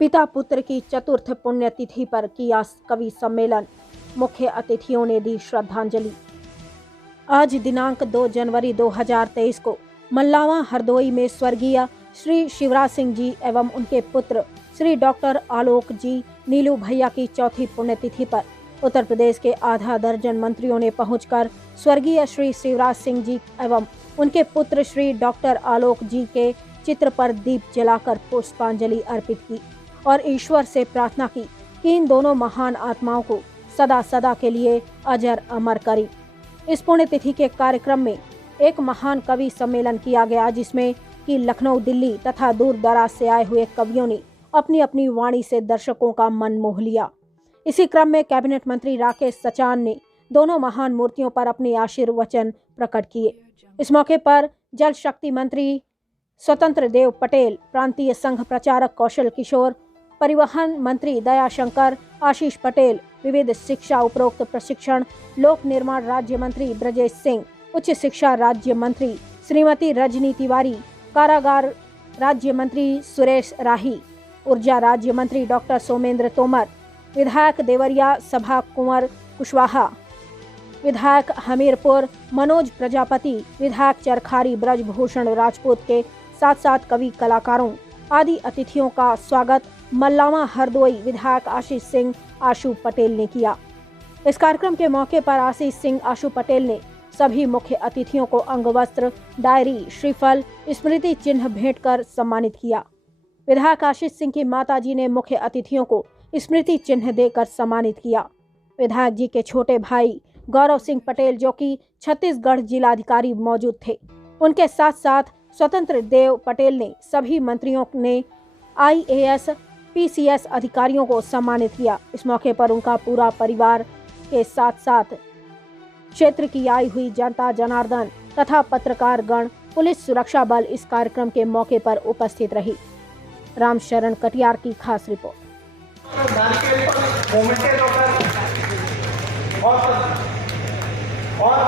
पिता पुत्र की चतुर्थ पुण्यतिथि पर किया कवि सम्मेलन, मुख्य अतिथियों ने दी श्रद्धांजलि। आज दिनांक 2 जनवरी 2023 को मल्लावा हरदोई में स्वर्गीय श्री शिवराज सिंह जी एवं उनके पुत्र श्री डॉक्टर आलोक जी नीलू भैया की चौथी पुण्यतिथि पर उत्तर प्रदेश के आधा दर्जन मंत्रियों ने पहुंचकर स्वर्गीय श्री शिवराज सिंह जी एवं उनके पुत्र श्री डॉक्टर आलोक जी के चित्र पर दीप जलाकर पुष्पांजलि अर्पित की और ईश्वर से प्रार्थना की कि इन दोनों महान आत्माओं को सदा सदा के लिए अजर अमर करें। इस पुण्यतिथि के कार्यक्रम में एक महान कवि सम्मेलन किया गया, जिसमें कि लखनऊ, दिल्ली तथा दूर दराज से आए हुए कवियों ने अपनी अपनी वाणी से दर्शकों का मन मोह लिया। इसी क्रम में कैबिनेट मंत्री राकेश सचान ने दोनों महान मूर्तियों पर अपने आशीर्वचन प्रकट किए। इस मौके पर जल शक्ति मंत्री स्वतंत्र देव पटेल, प्रांतीय संघ प्रचारक कौशल किशोर, परिवहन मंत्री दयाशंकर, आशीष पटेल, विविध शिक्षा उपरोक्त प्रशिक्षण, लोक निर्माण राज्य मंत्री ब्रजेश सिंह, उच्च शिक्षा राज्य मंत्री श्रीमती रजनी तिवारी, कारागार राज्य मंत्री सुरेश राही, ऊर्जा राज्य मंत्री डॉक्टर सोमेंद्र तोमर, विधायक देवरिया सभा कुंवर कुशवाहा, विधायक हमीरपुर मनोज प्रजापति, विधायक चरखारी ब्रजभूषण राजपूत के साथ साथ कवि कलाकारों आदि अतिथियों का स्वागत मल्लावा हरदोई विधायक आशीष सिंह आशु पटेल ने किया। इस कार्यक्रम के मौके पर आशीष सिंह आशु पटेल ने सभी मुख्य अतिथियों को अंगवस्त्र, डायरी, श्रीफल, स्मृति चिन्ह भेंट कर सम्मानित किया। विधायक आशीष सिंह की माताजी ने मुख्य अतिथियों को स्मृति चिन्ह देकर सम्मानित किया। विधायक जी के छोटे भाई गौरव सिंह पटेल, जो कि छत्तीसगढ़ जिलाधिकारी मौजूद थे, उनके साथ साथ स्वतंत्र देव पटेल ने सभी मंत्रियों ने IAS, PCS अधिकारियों को सम्मानित किया। इस मौके पर उनका पूरा परिवार के साथ साथ क्षेत्र की आई हुई जनता जनार्दन तथा पत्रकार गण, पुलिस सुरक्षा बल इस कार्यक्रम के मौके पर उपस्थित रही। रामशरण कटियार की खास रिपोर्ट। और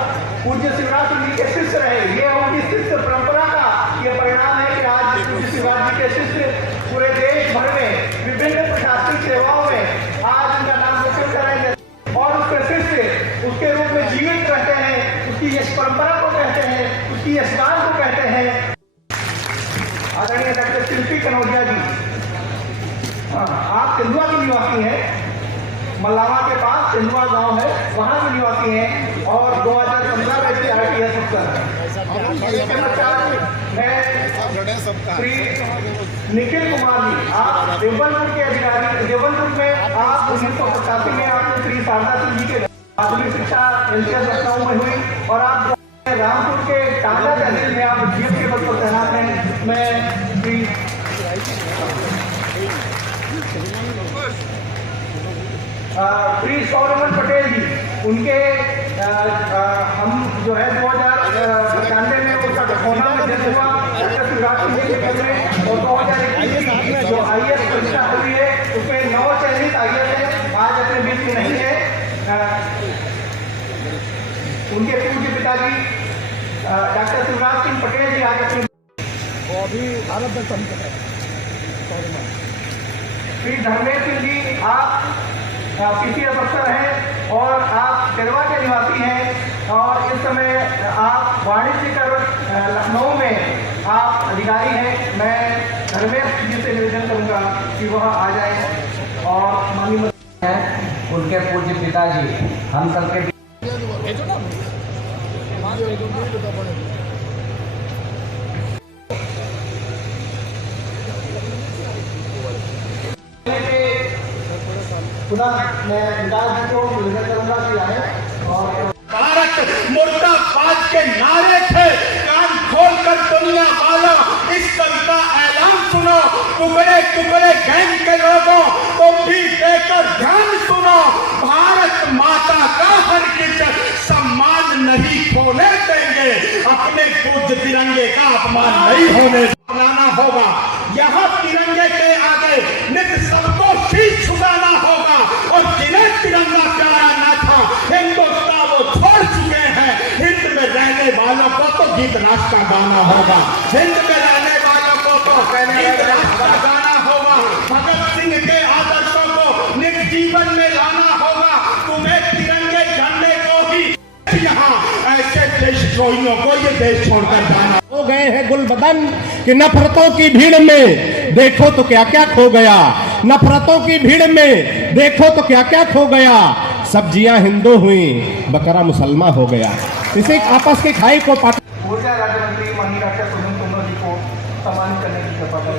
पूज्य शिवराज सिंह जी के शिष्य रहे, ये उनकी शिष्य परंपरा का ये परिणाम है कि आज पूज्य शिवराज जी के शिष्य पूरे देश भर में विभिन्न प्रशासनिक सेवाओं में आज उनका नाम रोशन करेंगे और उसके शिष्य उसके रूप में जीवित रहते हैं, उसकी इस परंपरा को कहते हैं, उसकी इस गान को कहते हैं। आदरणीय डॉक्टर शिल्पी कनौजिया जी, आप तेंदुआ की निवासी हैं, मल्लावा के पास तेंदुआ गांव है, वहां के निवासी हैं और 2015 में से IPS अफसर है। श्री निखिल कुमार जी, आप देवबंदपुर के अधिकारी, देवबंदपुर में आप 1985 में आपने श्री शारदा सिंह जी के माध्यमिक शिक्षा LCS लखनऊ में हुई और आप रामपुर के टांडा तहसील में आप GF के पद पर तैनात हैं। मैं श्री सौरमन पटेल जी, उनके हम जो है 2095 में उनका दखौना में जन्म हुआ डॉक्टर शिवराज सिंह जी के घर में और 2021 जो IAS परीक्षा हुई है उसमें 9 चयनित IAS है, आज अपने बीच में नहीं है। उनके पूज्य पिताजी डॉक्टर शिवराज सिंह पटेल जी आज अपने अभी भारत में श्री धर्मेश सिंह जी, आप PCS अफसर हैं और आप केरवा के निवासी हैं और इस समय आप वाणिज्य कर लखनऊ में आप अधिकारी हैं। मैं धर्मेश जी से निवेदन करूंगा कि वह आ जाए और माननीय हैं उनके पूज्य पिताजी हम सबके मैं विकास को निवेदन करूंगा कि आए और भारत मुर्दाबाद के नारे थे, कान खोलकर दुनिया वाला इस कविता ऐलान सुनो। टुकड़े टुकड़े गैंग के लोगों तुम भी देकर ध्यान सुनो। भारत माता का हर किसी सम्मान नहीं खोने देंगे, अपने पूज्य तिरंगे का अपमान नहीं होने बनाना होगा। यहाँ तिरंगे के आगे नित सबको शीश झुकाना होगा और जिन्हें तिरंगा प्यारा ना था हिंदुस्तान वो छोड़ चुके हैं। हिंद में रहने वालों को तो गीत राष्ट्र का गाना होगा, हिंद में रहने वालों को तो गीत राष्ट्र का गाना होगा। भगत सिंह देशद्रोहियों को ये देश छोड़कर जाना। हो गए हैं गुलबदन कि नफरतों की भीड़ में देखो तो क्या क्या खो गया, नफरतों की भीड़ में देखो तो क्या क्या खो गया, सब्जियां हिंदू हुई बकरा मुसलमान हो गया। इसी आपस की खाई को ऊर्जा राज्य मंत्री माननीय डॉक्टर सुनील तोमर जी को सम्मानित करने की शपथ है।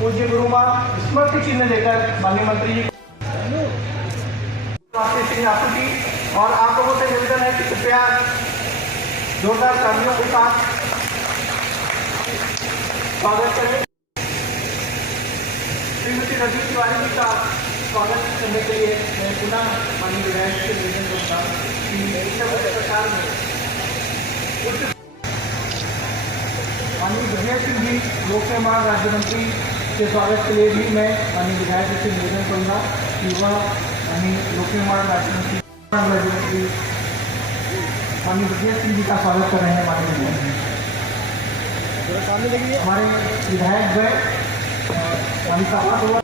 पूज्य गुरुमा स्मृति चिन्ह लेकर माननीय मंत्री जी और आप लोगों से निवेदन है कि कृपया जोरदार तालियों के साथ स्वागत करें। श्रीमती रजनी तिवारी जी का स्वागत करने के लिए मैं पुनः माननीय विधायक से निवेदन करता हूँ कि प्रकार में माननीय विजय सिंह जी लोक निर्माण राज्य मंत्री के स्वागत के लिए भी मैं माननीय विधायक से निवेदन करूँगा कि वह माननीय लोक निर्माण राज्य मंत्री माननीय विजय सिंह जी का स्वागत कर रहे हैं। माननीय हमारे विधायक गए माननीय साहब हुआ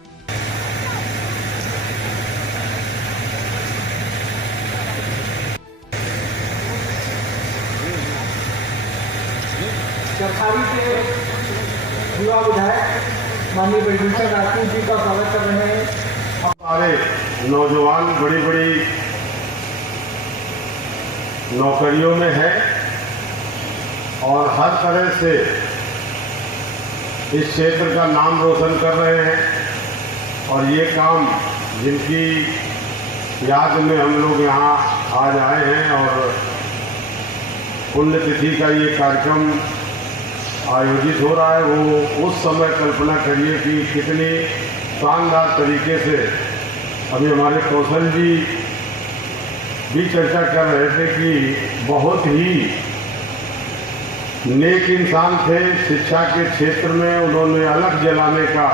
चरखारी से युवा विधायक माननीय ब्रजेश राजपूत जी का स्वागत कर रहे हैं। हमारे नौजवान बड़ी बड़ी नौकरियों में है और हर तरह से इस क्षेत्र का नाम रोशन कर रहे हैं और ये काम जिनकी याद में हम लोग यहाँ आज आए हैं और पुण्यतिथि का ये कार्यक्रम आयोजित हो रहा है, वो उस समय कल्पना करिए कि कितनी शानदार तरीके से अभी हमारे कौशल जी भी चर्चा कर रहे थे कि बहुत ही नेक इंसान थे। शिक्षा के क्षेत्र में उन्होंने अलग जलाने का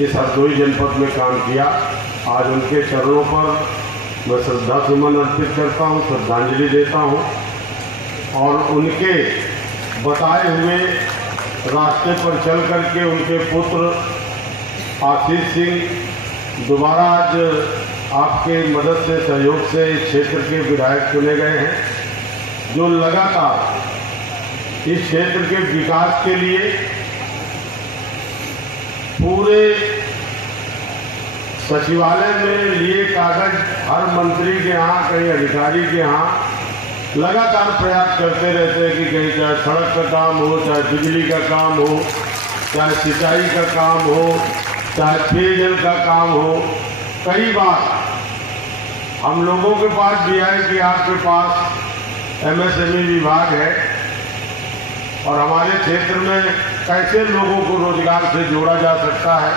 इस हरदोई जनपद में काम किया। आज उनके चरणों पर मैं श्रद्धा सुमन अर्पित करता हूँ, श्रद्धांजलि देता हूँ और उनके बताए हुए रास्ते पर चल करके उनके पुत्र आशीष सिंह दोबारा आज आपके मदद से सहयोग से इस क्षेत्र के विधायक चुने गए हैं, जो लगातार इस क्षेत्र के विकास के लिए पूरे सचिवालय में लिए कागज हर मंत्री के यहाँ कहीं अधिकारी के यहाँ लगातार प्रयास करते रहते हैं कि कहीं चाहे सड़क का काम हो, चाहे बिजली का काम हो, चाहे सिंचाई का काम हो, चाहे पेयजल का काम हो। कई बार हम लोगों के पास भी है कि आपके पास MSME विभाग है और हमारे क्षेत्र में कैसे लोगों को रोजगार से जोड़ा जा सकता है,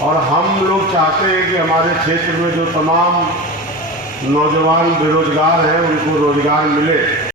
और हम लोग चाहते हैं कि हमारे क्षेत्र में जो तमाम नौजवान बेरोजगार हैं उनको रोजगार मिले।